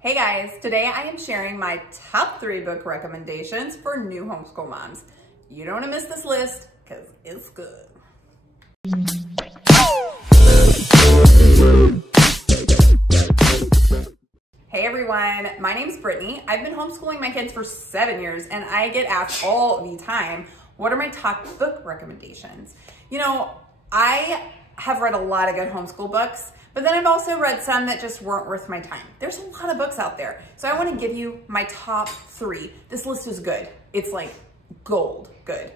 Hey guys, today I am sharing my top 3 book recommendations for new homeschool moms. You don't want to miss this list because it's good. Hey everyone, my name's Brittany. I've been homeschooling my kids for 7 years and I get asked all the time, what are my top book recommendations? You know, I have read a lot of good homeschool books, but then I've also read some that just weren't worth my time. There's a lot of books out there. So I want to give you my top 3. This list is good. It's like gold good.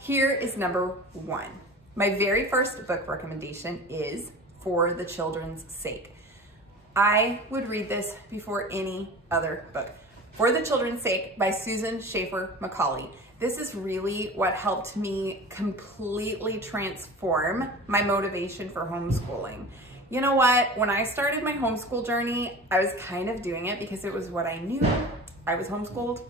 Here is number 1. My very first book recommendation is For the Children's Sake. I would read this before any other book. For the Children's Sake by Schaefer Mccauley. This is really what helped me completely transform my motivation for homeschooling. You know what? When I started my homeschool journey, I was kind of doing it because it was what I knew. I was homeschooled.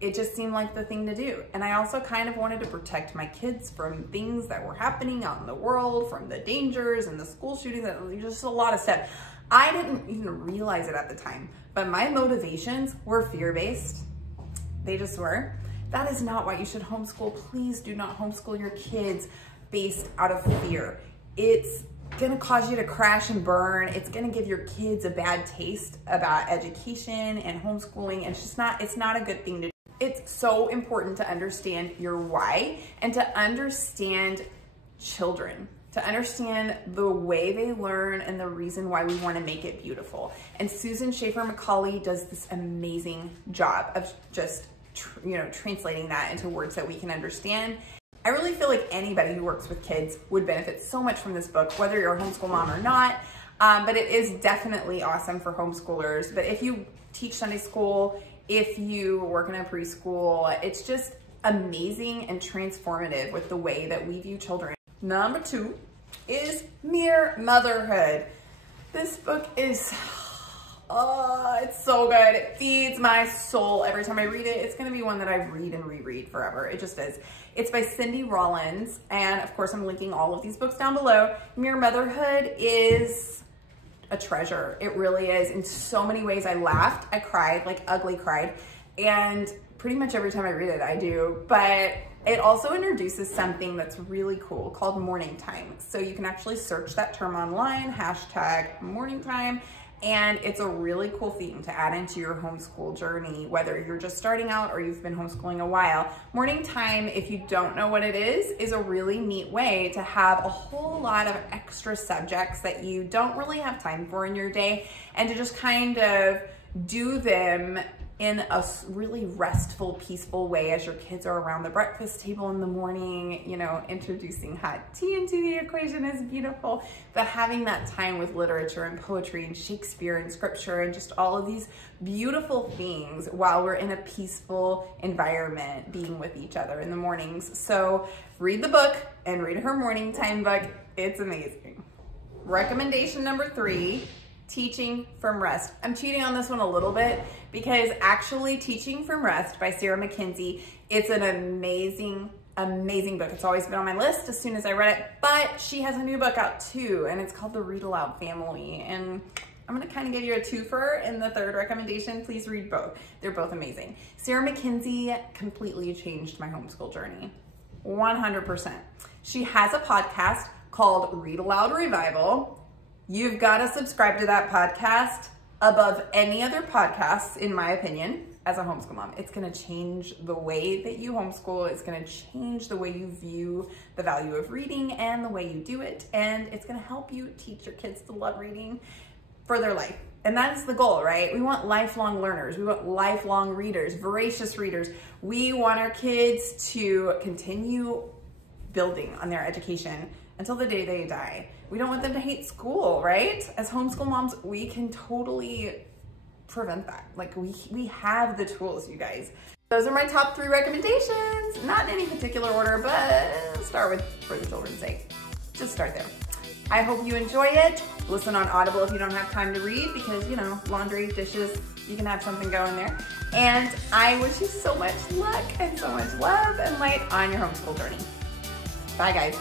It just seemed like the thing to do. And I also kind of wanted to protect my kids from things that were happening out in the world, from the dangers and the school shootings, just a lot of stuff. I didn't even realize it at the time, but my motivations were fear-based. They just were. That is not why you should homeschool. Please do not homeschool your kids based out of fear. It's gonna cause you to crash and burn. It's gonna give your kids a bad taste about education and homeschooling. And it's not a good thing to do. It's so important to understand your why and to understand children, to understand the way they learn and the reason why we want to make it beautiful. And Schaefer Mccauley does this amazing job of just translating that into words that we can understand. I really feel like anybody who works with kids would benefit so much from this book, whether you're a homeschool mom or not, but it is definitely awesome for homeschoolers. But if you teach Sunday school, if you work in a preschool, it's just amazing and transformative with the way that we view children. Number 2 is Mere Motherhood. This book is, it's so good. It feeds my soul every time I read it. It's gonna be one that I read and reread forever. It just is. It's by Cindy Rollins, and of course I'm linking all of these books down below. Mere Motherhood is a treasure. It really is. In so many ways, I laughed, I cried, like ugly cried, and pretty much every time I read it, I do. But it also introduces something that's really cool called morning time. So you can actually search that term online, #morning time, and it's a really cool theme to add into your homeschool journey, whether you're just starting out or you've been homeschooling a while. Morning time, if you don't know what it is a really neat way to have a whole lot of extra subjects that you don't really have time for in your day, and to just kind of do them in a really restful, peaceful way as your kids are around the breakfast table in the morning. You know, introducing hot tea into the equation is beautiful, but having that time with literature and poetry and Shakespeare and scripture and just all of these beautiful things while we're in a peaceful environment being with each other in the mornings. So read the book and read her morning time book. It's amazing. Recommendation number 3, Teaching from Rest. I'm cheating on this one a little bit because actually Teaching from Rest by Sarah Mackenzie, it's an amazing book. It's always been on my list as soon as I read it, but she has a new book out too, and it's called The Read Aloud Family. And I'm gonna kind of give you a twofer in the 3rd recommendation. Please read both. They're both amazing. Sarah Mackenzie completely changed my homeschool journey, 100%. She has a podcast called Read Aloud Revival. You've got to subscribe to that podcast above any other podcasts, in my opinion, as a homeschool mom. It's going to change the way that you homeschool. It's going to change the way you view the value of reading and the way you do it. And it's going to help you teach your kids to love reading for their life. And that's the goal, right? We want lifelong learners. We want lifelong readers, voracious readers. We want our kids to continue building on their education until the day they die. We don't want them to hate school, right? As homeschool moms, we can totally prevent that. Like we have the tools, you guys. Those are my top 3 recommendations. Not in any particular order, but start with For the Children's Sake. Just start there. I hope you enjoy it. Listen on Audible if you don't have time to read because, you know, laundry, dishes, you can have something going there. And I wish you so much luck and so much love and light on your homeschool journey. Bye, guys.